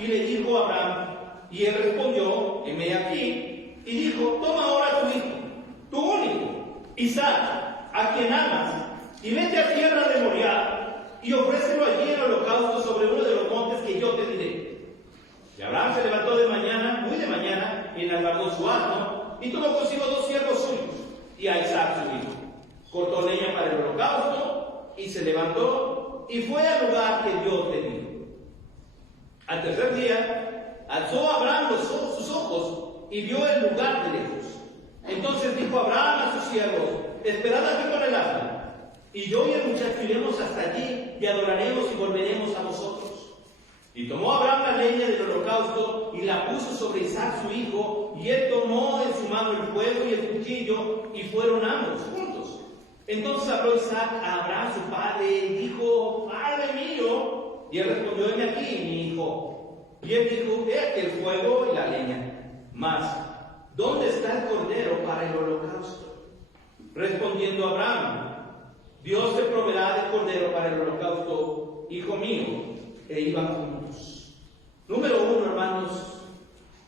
Y le dijo a Abraham, y él respondió, heme aquí, y dijo, toma ahora tu hijo, tu único, Isaac, a quien amas, y vete a tierra de Moriah, y ofrécelo allí en holocausto sobre uno de los montes que yo te diré. Y Abraham se levantó de mañana, muy de mañana, y enalbardó su asno, y tomó consigo 2 siervos suyos, y a Isaac su hijo. Cortó leña para el holocausto, y se levantó, y fue al lugar que Dios le dijo. Al tercer día, alzó Abraham sus ojos, y vio el lugar de lejos. Entonces dijo Abraham a sus siervos, esperad aquí con el asno, y yo y el muchacho iremos hasta allí, y adoraremos y volveremos a vosotros. Y tomó Abraham la leña del holocausto, y la puso sobre Isaac su hijo, y él tomó en su mano el fuego y el cuchillo, y fueron ambos juntos. Entonces habló Isaac a Abraham su padre, y dijo, Padre mío. Y él respondió, heme aquí, mi hijo. Y él dijo, he aquí el fuego y la leña. Mas, ¿dónde está el cordero para el holocausto? Respondiendo Abraham, Dios te proveerá de cordero para el holocausto, hijo mío. E iban juntos. Número 1, hermanos,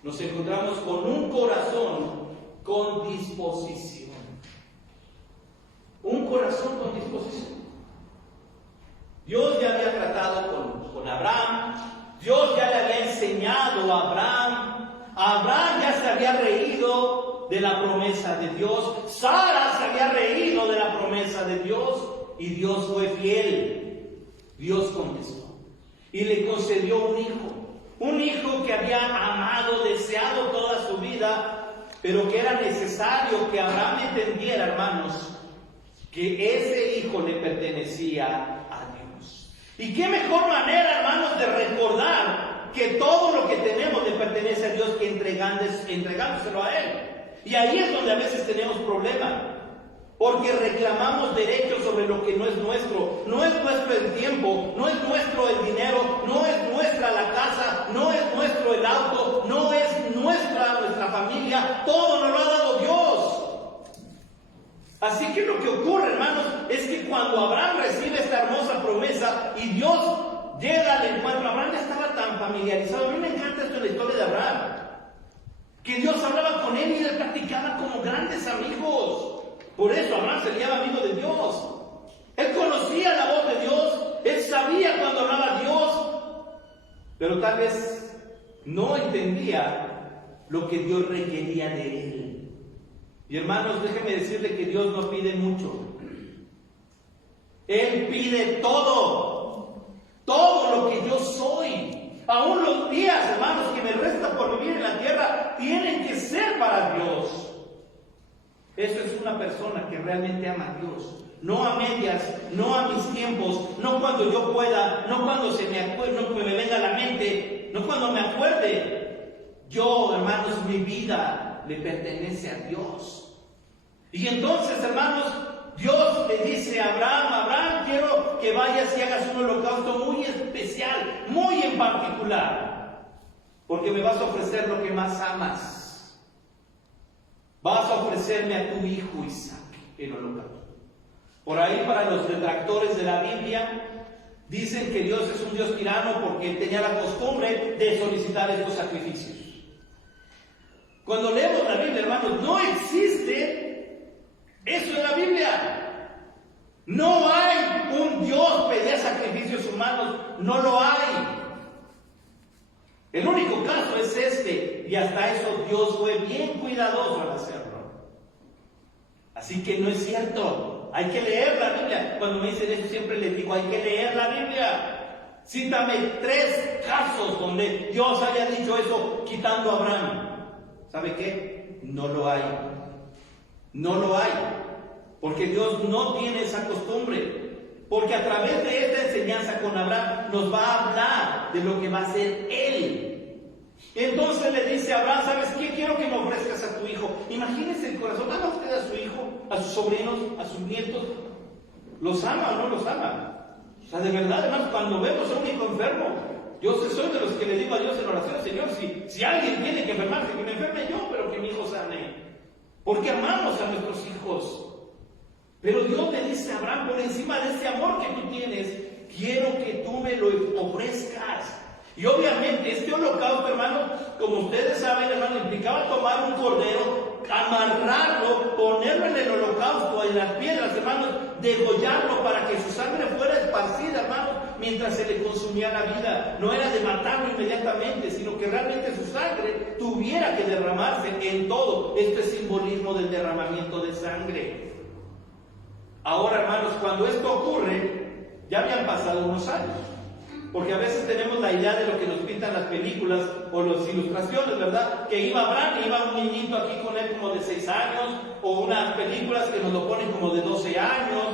nos encontramos con un corazón con disposición. Un corazón con disposición. Dios ya había tratado con Abraham. Dios ya le había enseñado a Abraham. Abraham ya se había reído de la promesa de Dios. Sara se había reído de la promesa de Dios. Y Dios fue fiel. Dios contestó. Y le concedió un hijo que había amado, deseado toda su vida, pero que era necesario que Abraham entendiera, hermanos, que ese hijo le pertenecía a Dios. Y qué mejor manera, hermanos, de recordar que todo lo que tenemos le pertenece a Dios que entregándoselo a Él. Y ahí es donde a veces tenemos problemas. Porque reclamamos derechos sobre lo que no es nuestro. No es nuestro el tiempo, no es nuestro el dinero, no es nuestra la casa, no es nuestro el auto, no es nuestra familia. Todo nos lo ha dado Dios. Así que lo que ocurre, hermanos, es que cuando Abraham recibe esta hermosa promesa y Dios llega al encuentro, Abraham ya estaba tan familiarizado. A mí me encanta esto en la historia de Abraham. Que Dios hablaba con él y él platicaba como grandes amigos. Por eso Abraham se llama amigo de Dios. Él conocía la voz de Dios. Él sabía cuando hablaba Dios. Pero tal vez no entendía lo que Dios requería de él. Y hermanos, déjenme decirle que Dios no pide mucho. Él pide todo. Todo lo que yo soy. Aún los días, hermanos, que me restan por vivir en la tierra, tienen que ser para Dios. Eso es una persona que realmente ama a Dios. No a medias, no a mis tiempos, no cuando yo pueda, no cuando se me acuerde, no que me venga a la mente, no cuando me acuerde. Yo, hermanos, mi vida le pertenece a Dios. Y entonces, hermanos, Dios le dice a Abraham, quiero que vayas y hagas un holocausto muy especial, muy en particular, porque me vas a ofrecer lo que más amas. Vas a ofrecerme a tu hijo Isaac en holocausto. Por ahí, para los detractores de la Biblia, dicen que Dios es un Dios tirano porque tenía la costumbre de solicitar estos sacrificios. Cuando leemos la Biblia, hermanos, no existe eso en la Biblia. No hay un Dios pedir sacrificios humanos, no lo hay. El único caso es este, y hasta eso Dios fue bien cuidadoso al hacerlo. Así que no es cierto. Hay que leer la Biblia. Cuando me dicen eso siempre les digo, hay que leer la Biblia. Cítame 3 casos donde Dios haya dicho eso quitando a Abraham. ¿Sabe qué? No lo hay. No lo hay. Porque Dios no tiene esa costumbre. Porque a través de esta enseñanza con Abraham nos va a hablar de lo que va a hacer Él. Entonces le dice a Abraham, ¿sabes qué? Quiero que me ofrezcas a tu hijo. Imagínense el corazón. ¿Ama usted a su hijo, a sus sobrinos, a sus nietos? ¿Los ama o no los ama? O sea, de verdad, hermanos, cuando vemos a un hijo enfermo, yo soy de los que le digo a Dios en oración, Señor, si alguien tiene que enfermarse, que me enferme yo, pero que mi hijo sane. Porque amamos a nuestros hijos. Pero Dios le dice a Abraham, por encima de ese amor que tú tienes, quiero que tú me lo ofrezcas. Y obviamente este holocausto, hermano, como ustedes saben, hermano, implicaba tomar un cordero, amarrarlo, ponerlo en el holocausto, en las piedras, hermanos, degollarlo para que su sangre fuera esparcida, hermano, mientras se le consumía la vida. No era de matarlo inmediatamente, sino que realmente su sangre tuviera que derramarse en todo. Este simbolismo del derramamiento de sangre. Ahora, hermanos, cuando esto ocurre, ya habían pasado unos años. Porque a veces tenemos la idea de lo que nos pintan las películas o las ilustraciones, ¿verdad? Que iba Abraham, que iba un niñito aquí con él como de 6 años, o unas películas que nos lo ponen como de 12 años.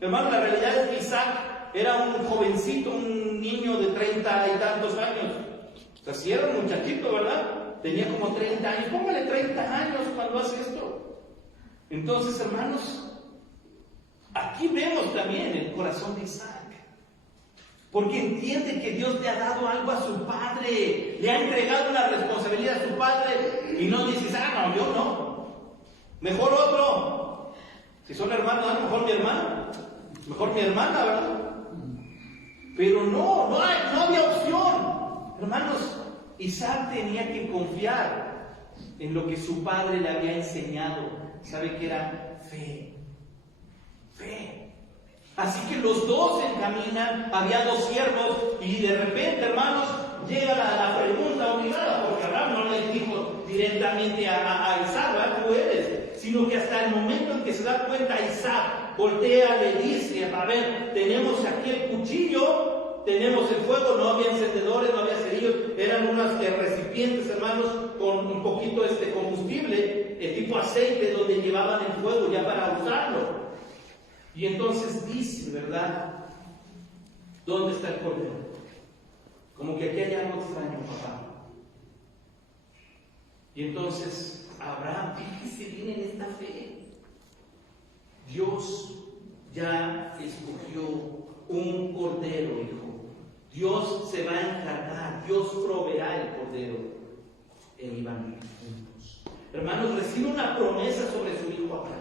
Hermano, la realidad es que Isaac era un jovencito, un niño de 30 y tantos años. O sea, si era un muchachito, ¿verdad? Tenía como 30 años. Póngale 30 años cuando hace esto. Entonces, hermanos, aquí vemos también el corazón de Isaac. Porque entiende que Dios le ha dado algo a su padre, le ha entregado una responsabilidad a su padre, y no dices, no, yo no, mejor otro. Si son hermanos, mejor mi hermano, mejor mi hermana, ¿verdad? Pero no había opción. Hermanos, Isaac tenía que confiar en lo que su padre le había enseñado. ¿Sabe qué era? Fe. Así que los dos se encaminan, había 2 siervos, y de repente, hermanos, llega la pregunta obligada, porque Abraham no le dijo directamente a Isaac, ¿verdad? Tú eres, sino que hasta el momento en que se da cuenta Isaac, voltea, le dice, a ver, tenemos aquí el cuchillo, tenemos el fuego, no había encendedores, no había cerillos, eran unos recipientes, hermanos, con un poquito combustible, tipo aceite, donde llevaban el fuego ya para usarlo. Y entonces dice, ¿verdad? ¿Dónde está el cordero? Como que aquí hay algo extraño, papá. Y entonces Abraham, fíjese bien en esta fe. Dios ya escogió un cordero, hijo. Dios se va a encargar, Dios proveerá el cordero. E iban juntos. Hermanos, recibe una promesa sobre su hijo Abraham.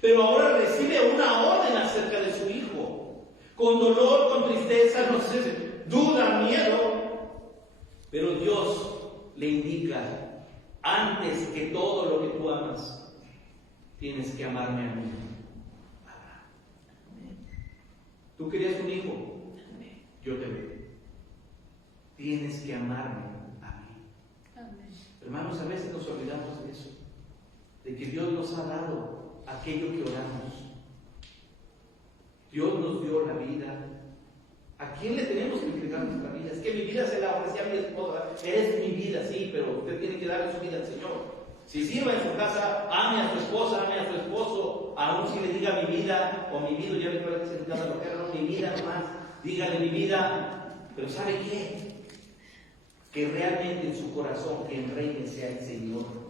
Pero ahora recibe una orden acerca de su hijo. Con dolor, con tristeza, no sé, duda, miedo. Pero Dios le indica, antes que todo lo que tú amas, tienes que amarme a mí. ¿Tú querías un hijo? Yo te doy. Tienes que amarme a mí. Hermanos, a veces nos olvidamos de eso. De que Dios nos ha dado aquello que oramos. Dios nos dio la vida. ¿A quién le tenemos que entregar nuestra vida? Es que mi vida se la ofrecí a mi esposa. Eres mi vida, sí, pero usted tiene que darle su vida al Señor. Si sirva en su casa, ame a su esposa, ame a su esposo, aún si le diga mi vida o mi vida, ya me acuerdo que se necesitaba lo que era, no, mi vida nomás, dígale mi vida. Pero ¿sabe qué? Que realmente en su corazón quien reine sea el Señor.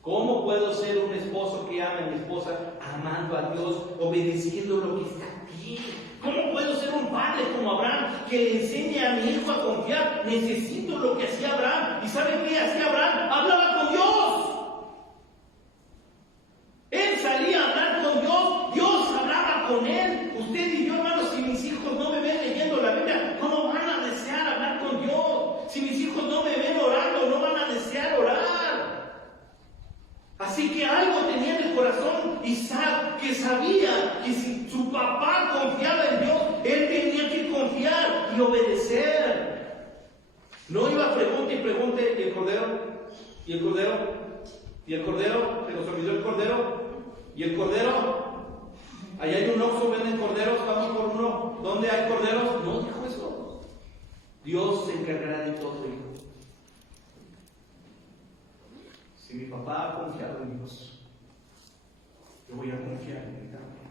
¿Cómo puedo ser un esposo que ama a mi esposa amando a Dios, obedeciendo lo que está bien? ¿Cómo puedo ser un padre como Abraham que le enseñe a mi hijo a confiar? Necesito lo que hacía Abraham. ¿Y saben qué hacía Abraham? Hablaba con Dios. Él salía a hablar con Dios. Dios hablaba con él. Usted y yo, hermanos, si mis hijos no me ven leyendo la Biblia, ¿cómo van a desear hablar con Dios? Si mis hijos no me ven orando, no van a desear orar. Así que algo tenía en el corazón Isaac, que sabía que si su papá confiaba en Dios, él tenía que confiar y obedecer. No iba a pregunte y pregunte, ¿y el cordero? ¿Y el cordero? ¿Y el cordero? ¿Se nos olvidó el cordero? ¿Y el cordero? Allá hay un Oxxo, venden corderos, vamos por uno. ¿Dónde hay corderos? No dijo eso. Dios se encargará de todo, hijo. Si mi papá ha confiado en Dios, yo voy a confiar en Él también.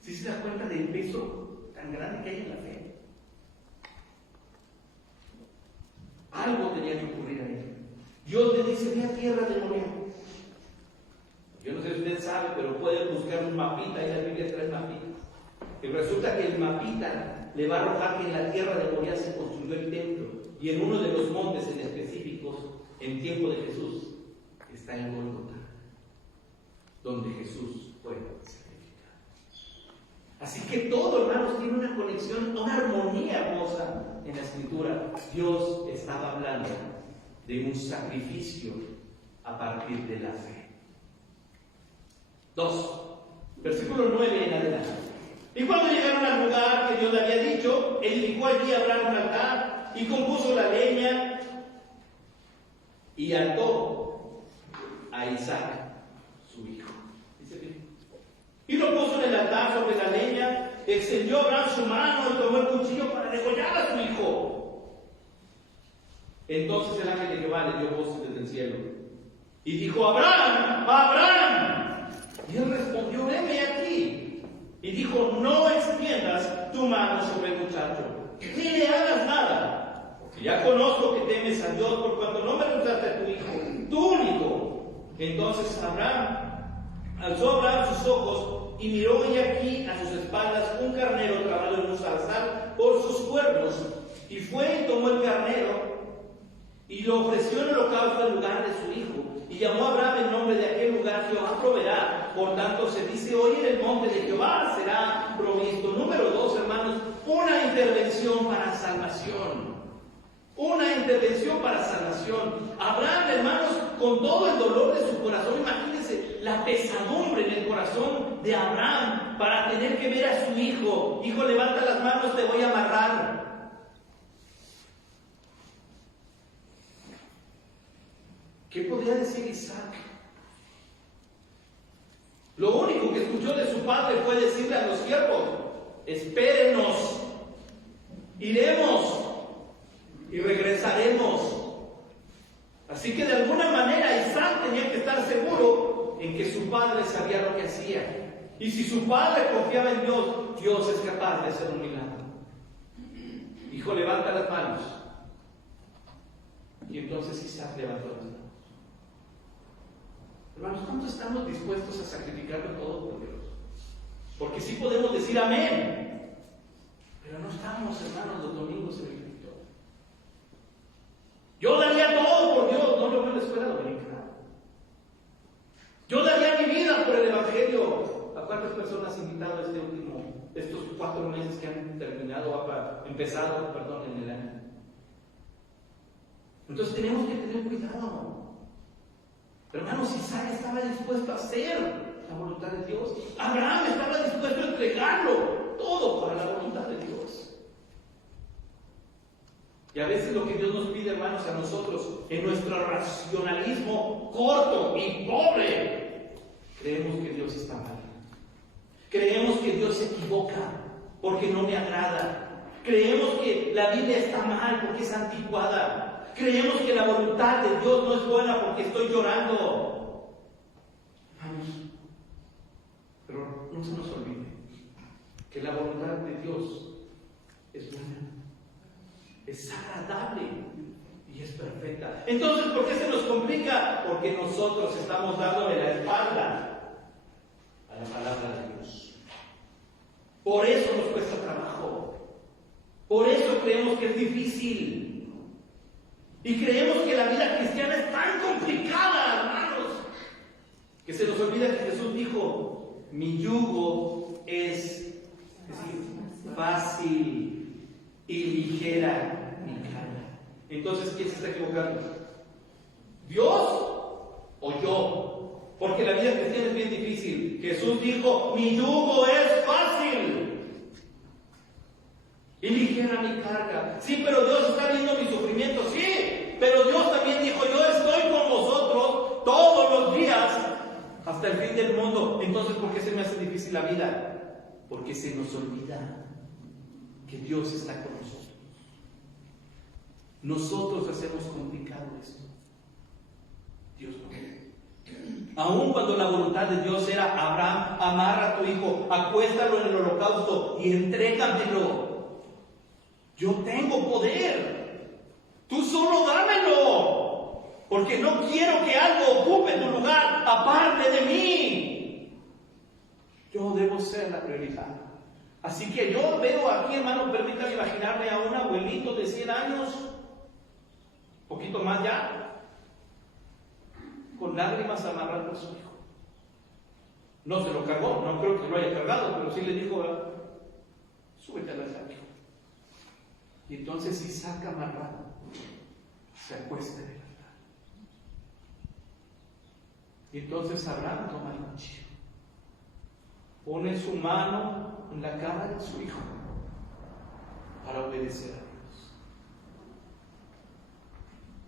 ¿Sí se da cuenta del peso tan grande que hay en la fe? Algo tenía que ocurrir ahí. Dios le dice, ve a tierra de Moria. Yo no sé si usted sabe, pero puede buscar un mapita, y la Biblia trae mapitas. Y resulta que el mapita le va a arrojar que en la tierra de Moria se construyó el templo. Y en uno de los montes en específicos, en tiempo de Jesús, está el Gólgota, donde Jesús fue sacrificado. Así que todo, hermanos, tiene una conexión, una armonía hermosa en la Escritura. Dios estaba hablando de un sacrificio a partir de la fe. 2, versículo 9 en adelante. Y cuando llegaron al lugar que Dios le había dicho, edificó allí Abraham un altar y compuso la leña y ató a Isaac, su hijo. Dice bien. Y lo puso en el altar sobre la leña, extendió Abraham su mano y tomó el cuchillo para degollar a su hijo. Entonces el ángel de Jehová le dio voz desde el cielo y dijo: Abraham, Abraham. Y él respondió: heme aquí. Y dijo: no extiendas tu mano sobre el muchacho, ni le hagas nada, porque ya conozco que temes a Dios, por cuanto no me rehusaste a tu hijo, tu único. Entonces alzó Abraham sus ojos y miró, y aquí a sus espaldas un carnero trabado en un zarzal por sus cuernos. Y fue y tomó el carnero y lo ofreció en holocausto en lugar de su hijo. Y llamó a Abraham el nombre de aquel lugar: Jehová proveerá. Por tanto se dice hoy: en el monte de Jehová será provisto. Número 2, hermanos, una intervención para salvación. Una intervención para salvación. Abraham, hermanos, con todo el dolor de su corazón, imagínense la pesadumbre en el corazón de Abraham para tener que ver a su hijo. Hijo, levanta las manos, te voy a amarrar. ¿Qué podría decir Isaac? Lo único que escuchó de su padre fue decirle a los siervos: espérenos, iremos y regresaremos. Así que de alguna manera Isaac tenía que estar seguro en que su padre sabía lo que hacía. Y si su padre confiaba en Dios, Dios es capaz de hacer un milagro. Hijo, levanta las manos. Y entonces Isaac levantó las manos. Hermanos, ¿cuánto estamos dispuestos a sacrificarlo todo por Dios? Porque sí podemos decir amén, pero no estamos, hermanos, los domingos en el escritorio. Yo daría todo por Dios, no lo veo en la escuela dominical. Yo daría mi vida por el Evangelio. ¿A cuántas personas has invitado estos 4 meses que han empezado en el año? Entonces tenemos que tener cuidado. Hermanos, Isaac estaba dispuesto a hacer la voluntad de Dios. Abraham estaba dispuesto a entregarlo todo para la voluntad de Dios. Y a veces lo que Dios nos pide, hermanos, a nosotros, en nuestro racionalismo corto y pobre, creemos que Dios está mal. Creemos que Dios se equivoca porque no me agrada. Creemos que la Biblia está mal porque es anticuada. Creemos que la voluntad de Dios no es buena porque estoy llorando. Hermanos, pero no se nos olvide que la voluntad de Dios es buena, es agradable y es perfecta. Entonces, ¿por qué se nos complica? Porque nosotros estamos dándole la espalda a la palabra de Dios. Por eso nos cuesta trabajo. Por eso creemos que es difícil. Y creemos que la vida cristiana es tan complicada, hermanos, que se nos olvida que Jesús dijo: mi yugo es fácil y ligera mi carga. Entonces, ¿quién se está equivocando? ¿Dios o yo? Porque la vida cristiana es bien difícil. Jesús dijo: mi yugo es fácil y ligera mi carga. Sí, pero Dios está viendo mi sufrimiento. Sí, pero Dios también dijo: yo estoy con vosotros todos los días hasta el fin del mundo. Entonces, ¿por qué se me hace difícil la vida? Porque se nos olvida que Dios está con nosotros. Nosotros hacemos complicado esto. Dios no. Aun cuando la voluntad de Dios era: Abraham, amarra a tu hijo, acuéstalo en el holocausto y entrégamelo. Yo tengo poder. Tú solo dámelo. Porque no quiero que algo ocupe tu lugar aparte de mí. Yo debo ser la prioridad. Así que yo veo aquí, hermano, permítame imaginarme a un abuelito de 100 años, poquito más ya, con lágrimas amarrando a su hijo. No se lo cargó, no creo que lo haya cargado, pero sí le dijo, súbete al altar. Y entonces Isaac amarrado se acuesta en el altar. Y entonces Abraham toma el cuchillo, pone su mano en la cara de su hijo para obedecer a Dios.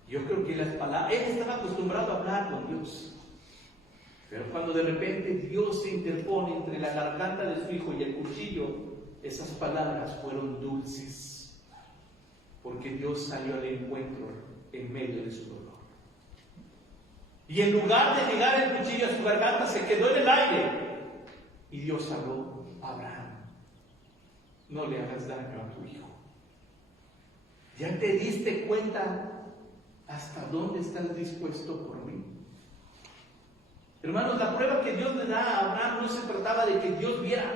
Yo creo que las palabras, él estaba acostumbrado a hablar con Dios, pero cuando de repente Dios se interpone entre la garganta de su hijo y el cuchillo, esas palabras fueron dulces, porque Dios salió al encuentro en medio de su dolor. Y en lugar de llegar el cuchillo a su garganta, se quedó en el aire. Y Dios habló: Abraham, no le hagas daño a tu hijo. ¿Ya te diste cuenta hasta dónde estás dispuesto por mí? Hermanos, la prueba que Dios le da a Abraham no se trataba de que Dios viera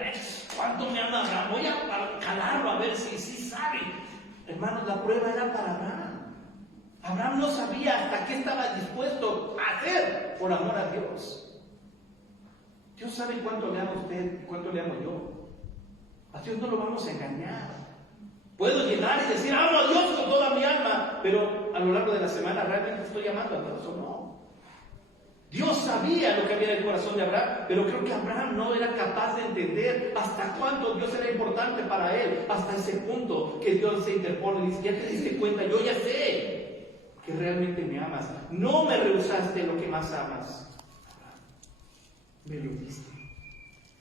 cuánto me ama Abraham. Voy a calarlo a ver si sabe. Hermanos, la prueba era para Abraham. Abraham no sabía hasta qué estaba dispuesto a hacer por amor a Dios. Dios sabe cuánto le ama a usted y cuánto le amo yo. A Dios no lo vamos a engañar. Puedo llegar y decir, amo a Dios con toda mi alma, pero a lo largo de la semana realmente estoy amando a Dios o no. Dios sabía lo que había en el corazón de Abraham, pero creo que Abraham no era capaz de entender hasta cuánto Dios era importante para él, hasta ese punto que Dios se interpone y dice: ya te diste cuenta, yo ya sé que realmente me amas. No me rehusaste lo que más amas, Abraham, me lo diste.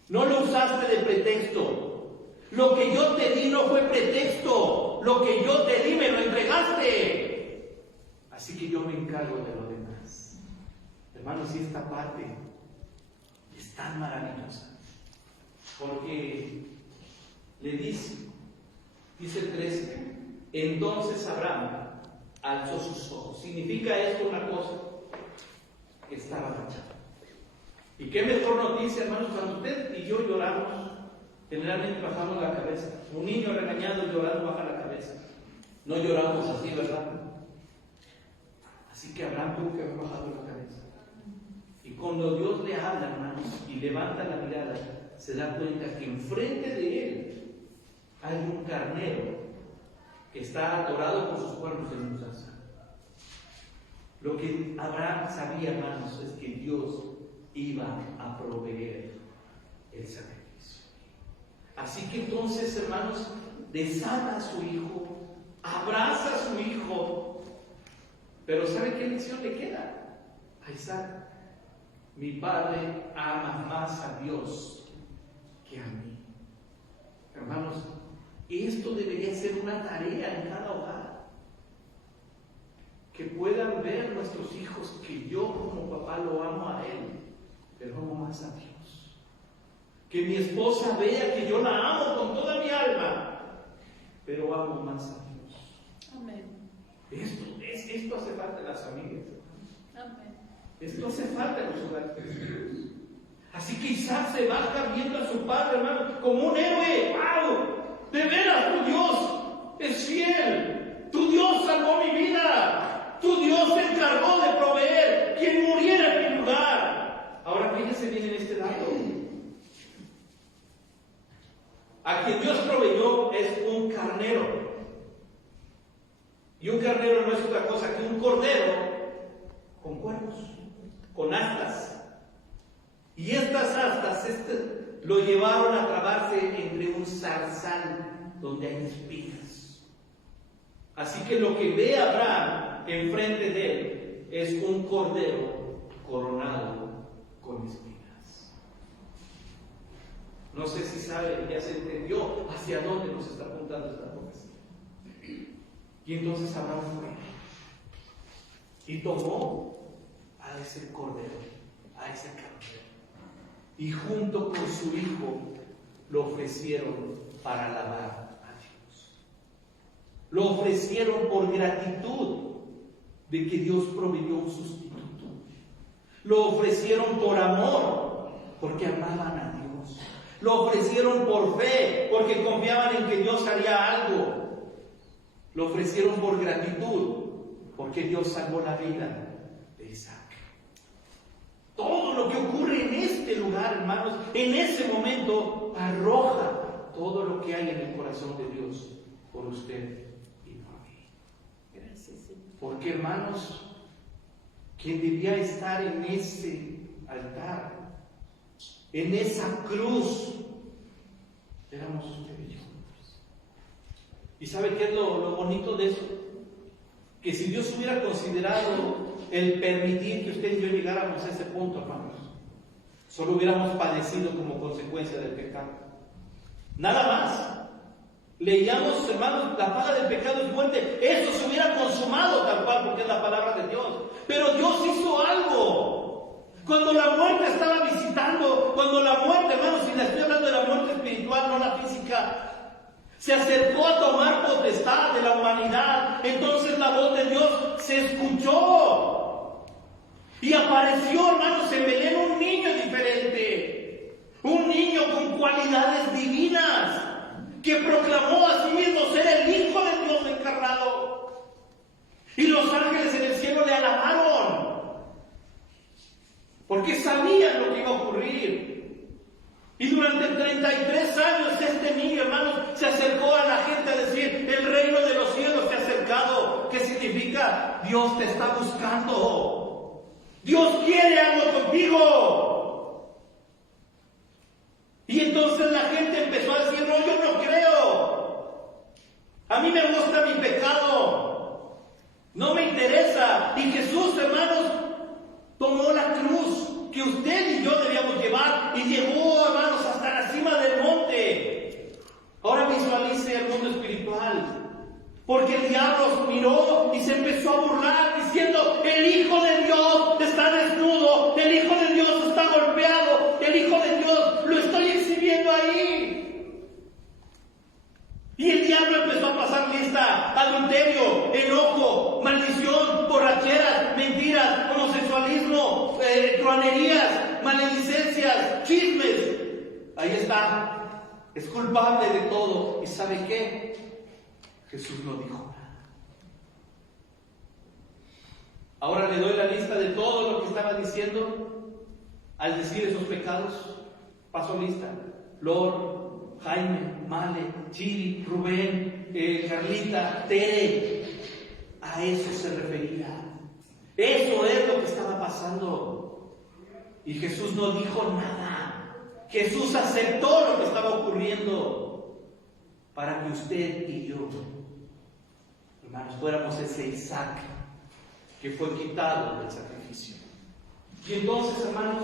No lo usaste de pretexto. Lo que yo te di no fue pretexto. Lo que yo te di me lo entregaste. Así que yo me encargo de lo demás. Hermanos, y esta parte es tan maravillosa, porque le dice el 13, entonces Abraham alzó sus ojos. Significa esto una cosa: que estaba agachado. Y qué mejor noticia, hermanos, cuando usted y yo lloramos, generalmente bajamos la cabeza. Un niño regañado llorando baja la cabeza. No lloramos así, ¿verdad? Así que Abraham tuvo que haber bajado la cabeza. Y cuando Dios le habla, hermanos, y levanta la mirada, se da cuenta que enfrente de él hay un carnero que está atorado con sus cuernos en un zarzal. Lo que Abraham sabía, hermanos, es que Dios iba a proveer el sacrificio. Así que entonces, hermanos, desata a su hijo, abraza a su hijo, pero ¿sabe qué lección le queda a Isaac? Mi padre ama más a Dios que a mí. Hermanos, esto debería ser una tarea en cada hogar. Que puedan ver nuestros hijos que yo como papá lo amo a él, pero amo más a Dios. Que mi esposa vea que yo la amo con toda mi alma, pero amo más a Dios. Amén. Esto hace falta en las familias. Amén. Esto hace falta en los hogares. Así que Isaac se baja viendo a su padre, hermano, como un héroe. ¡Wow! De veras, tu Dios es fiel. Tu Dios salvó mi vida. Tu Dios se encargó de proveer quien muriera en mi lugar. Ahora fíjense bien en este dato. A quien Dios proveyó es un carnero. Y un carnero no es otra cosa que un cordero con cuernos, con astas. Y estas astas lo llevaron a trabarse entre un zarzal donde hay espinas. Así que lo que ve Abraham enfrente de él es un cordero coronado con espinas. No sé si sabe, ya se entendió hacia dónde nos está apuntando esta profecía. Y entonces Abraham fue y tomó a ese cordero, a ese carnero, y junto con su hijo lo ofrecieron para alabar a Dios. Lo ofrecieron por gratitud de que Dios proveyó un sustituto. Lo ofrecieron por amor, porque amaban a Dios. Lo ofrecieron por fe, porque confiaban en que Dios haría algo. Lo ofrecieron por gratitud, porque Dios salvó la vida de Isaac. Todo lo que ocurre en este lugar, hermanos, en ese momento, arroja todo lo que hay en el corazón de Dios por usted y por mí. Gracias, Señor. Porque, hermanos, quien debía estar en ese altar, en esa cruz, éramos usted y yo. ¿Y sabe qué es lo bonito de eso? Que si Dios hubiera considerado el permitir que usted y yo llegáramos a ese punto, hermanos, solo hubiéramos padecido como consecuencia del pecado. Nada más. Leíamos, hermanos, la paga del pecado es muerte. Eso se hubiera consumado tal cual, porque es la palabra de Dios. Pero Dios hizo algo. Cuando la muerte estaba visitando, cuando la muerte, hermanos, si le estoy hablando de la muerte espiritual, no la física, se acercó a tomar potestad de la humanidad, entonces la voz de Dios se escuchó. Y apareció, hermanos, en Belén un niño diferente. Un niño con cualidades divinas, que proclamó a sí mismo ser el Hijo de Dios encarnado. Y los ángeles en el cielo le alabaron, porque sabían lo que iba a ocurrir. Y durante 33 años este niño, hermanos, se acercó a la gente a decir: el reino de los cielos se ha acercado. ¿Qué significa? Dios te está buscando. Dios quiere algo contigo. Y entonces la gente empezó a decir: no, yo no creo. A mí me gusta mi pecado. No me interesa. Y Jesús, hermanos, tomó la cruz que usted y yo debíamos llevar y llegó, hermanos, hasta la cima del monte. Ahora visualice el mundo espiritual. Porque el diablo miró y se empezó a burlar diciendo: el Hijo de Dios está desnudo, el Hijo de Dios está golpeado, el Hijo de Dios lo estoy exhibiendo ahí. Y el diablo empezó a pasar lista: adulterio, enojo, maldición, borracheras, mentiras, homosexualismo, truanerías, maledicencias, chismes. Ahí está, es culpable de todo. ¿Y sabe qué? Jesús no dijo nada. Ahora le doy la lista de todo lo que estaba diciendo al decir esos pecados. Paso lista: Lord, Jaime, Male, Chiri, Rubén, Carlita, Tere. A eso se refería. Eso es lo que estaba pasando. Y Jesús no dijo nada. Jesús aceptó lo que estaba ocurriendo para que usted y yo, hermanos, fuéramos ese Isaac que fue quitado del sacrificio. Y entonces, hermanos,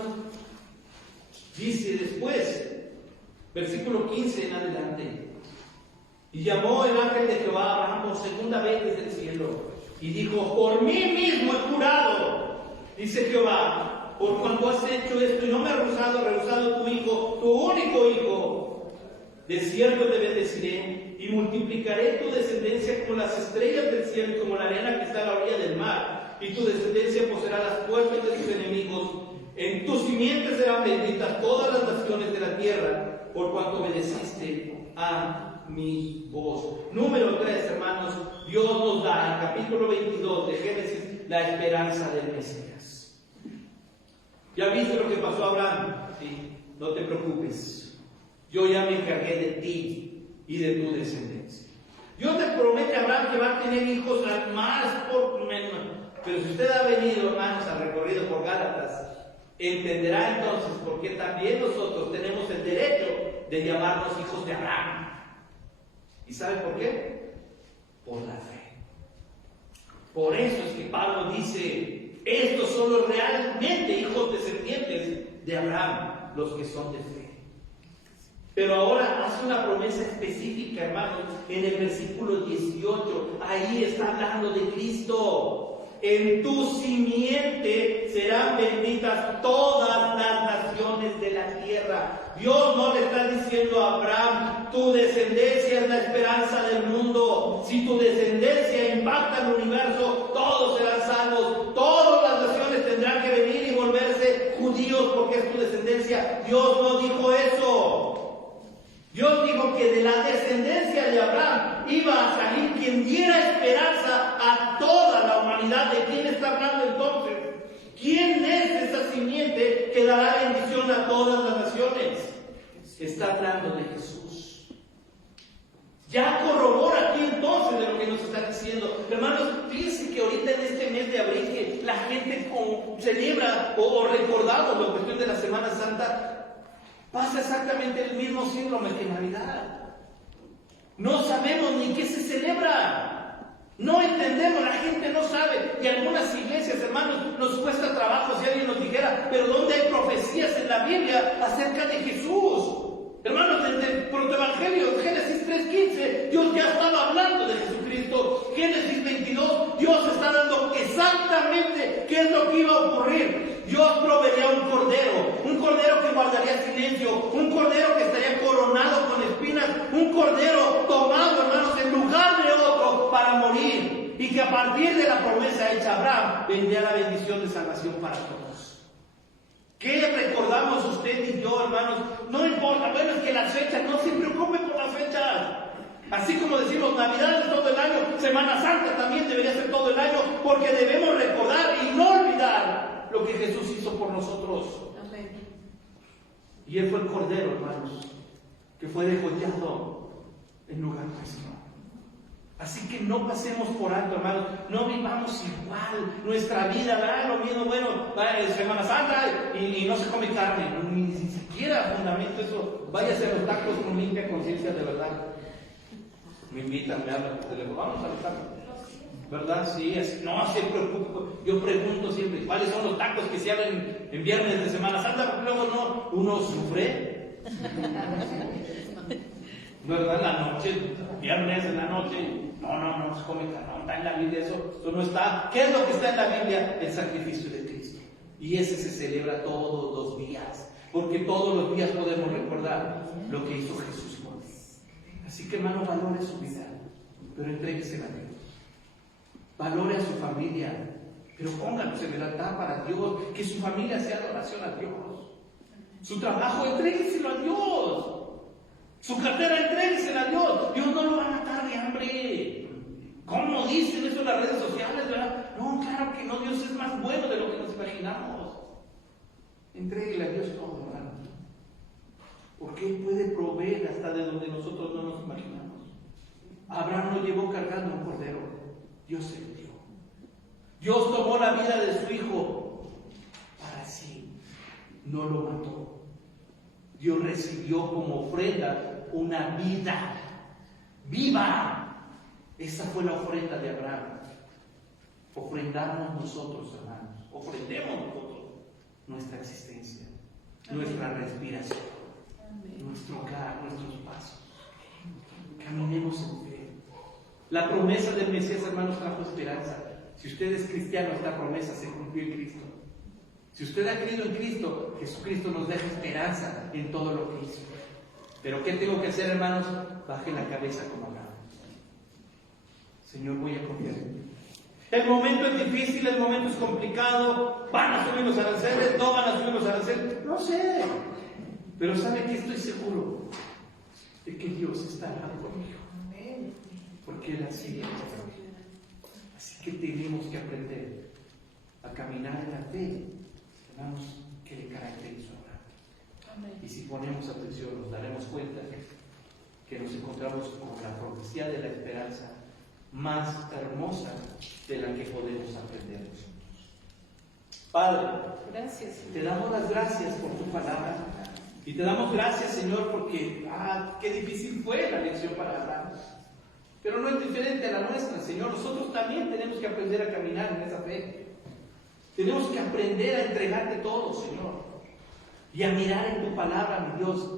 dice después, versículo 15 en adelante: y llamó el ángel de Jehová a Abraham por segunda vez desde el cielo, y dijo: por mí mismo he jurado, dice Jehová, por cuanto has hecho esto y no me has rehusado tu hijo, tu único hijo, de cierto te bendeciré y multiplicaré tu descendencia como las estrellas del cielo y como la arena que está a la orilla del mar, y tu descendencia poseerá las puertas de tus enemigos. En tus simientes serán benditas todas las naciones de la tierra, por cuanto obedeciste a mi voz. Número 3, hermanos, Dios nos da en capítulo 22 de Génesis la esperanza del Mesías. ¿Ya viste lo que pasó a Abraham? Sí, no te preocupes. Yo ya me encargué de ti y de tu descendencia. Dios te promete a Abraham que va a tener hijos más por menos. Pero si usted ha venido, hermanos, al recorrido por Gálatas, entenderá entonces por qué también nosotros tenemos el derecho de llamarnos hijos de Abraham. ¿Y sabe por qué? Por la fe. Por eso es que Pablo dice: estos son los realmente hijos descendientes de Abraham, los que son de fe. Pero ahora hace una promesa específica, hermanos, en el versículo 18. Ahí está hablando de Cristo. En tu simiente serán benditas todas las naciones de la tierra. Dios no le está diciendo a Abraham: tu descendencia es la esperanza del mundo. Si tu descendencia impacta el universo, todos serán salvos. Todas las naciones tendrán que venir y volverse judíos porque es tu descendencia. Dios no dijo eso. Dios dijo que de la descendencia de Abraham iba a salir quien diera esperanza a toda la humanidad. ¿De quién está hablando entonces? ¿Quién es esa simiente bendición a todas las naciones. Está hablando de Jesús. Ya corrobora aquí entonces de lo que nos está diciendo. Hermanos, fíjense que ahorita en este mes de abril que la gente celebra o recordamos la cuestión de la Semana Santa, pasa exactamente el mismo síndrome que Navidad. No sabemos ni qué se celebra. No entendemos, la gente no sabe. Y algunas iglesias, hermanos, nos cuesta trabajo si alguien nos dijera, pero ¿dónde hay profecías en la Biblia acerca de Jesús? Hermanos, desde el protoevangelio, Génesis 3:15, Dios ya estaba hablando de Jesucristo. Génesis 22, Dios está dando exactamente qué es lo que iba a ocurrir. Dios proveería un cordero que guardaría silencio, un cordero que estaría coronado con espinas, un cordero tomado, hermanos, en lugar de otro para morir. Y que a partir de la promesa hecha a Abraham, vendría la bendición de salvación para todos. ¿Qué recordamos usted y yo, hermanos? No importa, bueno, es que las fechas, no se preocupen por las fechas. Así como decimos Navidad es todo el año, Semana Santa también debería ser todo el año, porque debemos recordar y no olvidar lo que Jesús hizo por nosotros. Amén. Y Él fue el Cordero, hermanos, que fue degollado en lugar nuestro. Así que no pasemos por alto, hermanos, no vivamos igual nuestra vida, ¿verdad? Lo mismo, bueno, es Semana Santa y no se come carne, ni siquiera fundamento eso, váyase a los tacos con limpia conciencia de verdad. Me invitan, me hablan por teléfono, vamos a los tacos, ¿verdad? Sí, no se preocupe, yo pregunto siempre, ¿cuáles son los tacos que se abren en viernes de Semana Santa? Porque luego no, uno sufre, ¿verdad? En la noche, viernes en la noche, no se come carne, no está en la Biblia eso no está. ¿Qué es lo que está en la Biblia? El sacrificio de Cristo. Y ese se celebra todos los días, porque todos los días podemos recordar lo que hizo Jesús por mí. Así que, hermano, valore su vida, pero entréguese a Dios. Valore a su familia, pero pónganos en el altar para Dios, que su familia sea adoración a Dios. Su trabajo, entrégueselo a Dios. Su cartera, entréguesela a Dios. Dios no lo va a matar de hambre. ¿Cómo dicen eso en las redes sociales, verdad? No, claro que no. Dios es más bueno de lo que nos imaginamos. Entréguele a Dios todo, hermano. Porque Él puede proveer hasta de donde nosotros no nos imaginamos. Abraham no llevó cargando un cordero. Dios se lo dio. Dios tomó la vida de su hijo para sí. No lo mató. Dios recibió como ofrenda una vida viva. Esa fue la ofrenda de Abraham. Ofrendamos nosotros, hermanos. Ofrendemos nosotros nuestra existencia, nuestra respiración, nuestro hogar, nuestros pasos. Caminemos en fe. La promesa del Mesías, hermanos, trajo esperanza. Si usted es cristiano, esta promesa se cumplió en Cristo. Si usted ha creído en Cristo, Jesucristo nos deja esperanza en todo lo que hizo. Pero ¿qué tengo que hacer, hermanos? Baje la cabeza como Abraham. Señor, voy a confiar en ti. El momento es difícil, el momento es complicado. ¿Van a subir los aranceles? ¿No van a subir los aranceles? No sé. Pero ¿sabe qué? Estoy seguro de que Dios está conmigo. Porque Él así es. Así que tenemos que aprender a caminar en la fe, hermanos, que le caracterizó a Abraham. Y si ponemos atención, nos daremos cuenta que nos encontramos con la profecía de la esperanza más hermosa de la que podemos aprender nosotros. Padre, gracias. Te damos las gracias por tu palabra. Y te damos gracias, Señor, porque qué difícil fue la lección para Abraham. Pero no es diferente a la nuestra, Señor. Nosotros también tenemos que aprender a caminar en esa fe. Tenemos que aprender a entregarte todo, Señor. Y a mirar en tu palabra, mi Dios,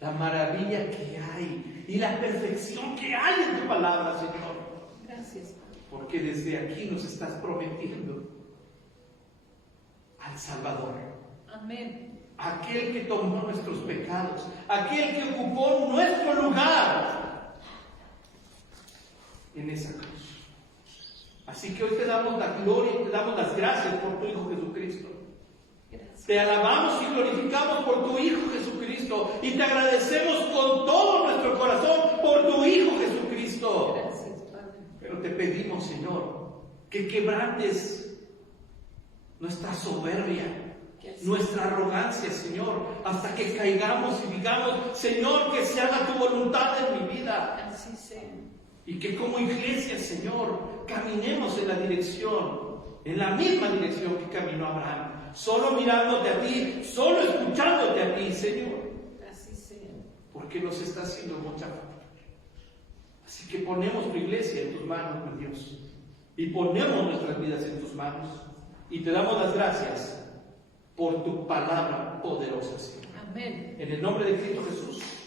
la maravilla que hay y la perfección que hay en tu palabra, Señor. Gracias. Porque desde aquí nos estás prometiendo al Salvador. Amén. Aquel que tomó nuestros pecados, aquel que ocupó nuestro lugar en esa cruz. Así que hoy te damos la gloria y te damos las gracias por tu Hijo Jesucristo. Gracias. Te alabamos y glorificamos por tu Hijo Jesucristo y te agradecemos con todo nuestro corazón por tu Hijo Jesucristo. Gracias, Padre. Pero te pedimos, Señor, que quebrantes nuestra soberbia, nuestra arrogancia, Señor, hasta que caigamos y digamos, Señor, que se haga tu voluntad en mi vida. Así sea. Y que como iglesia, Señor, caminemos en la dirección, en la misma dirección que caminó Abraham. Solo mirándote a ti, solo escuchándote a ti, Señor. Así sea. Porque nos está haciendo mucha falta. Así que ponemos tu iglesia en tus manos, mi Dios. Y ponemos nuestras vidas en tus manos. Y te damos las gracias por tu palabra poderosa, Señor. Amén. En el nombre de Cristo Jesús.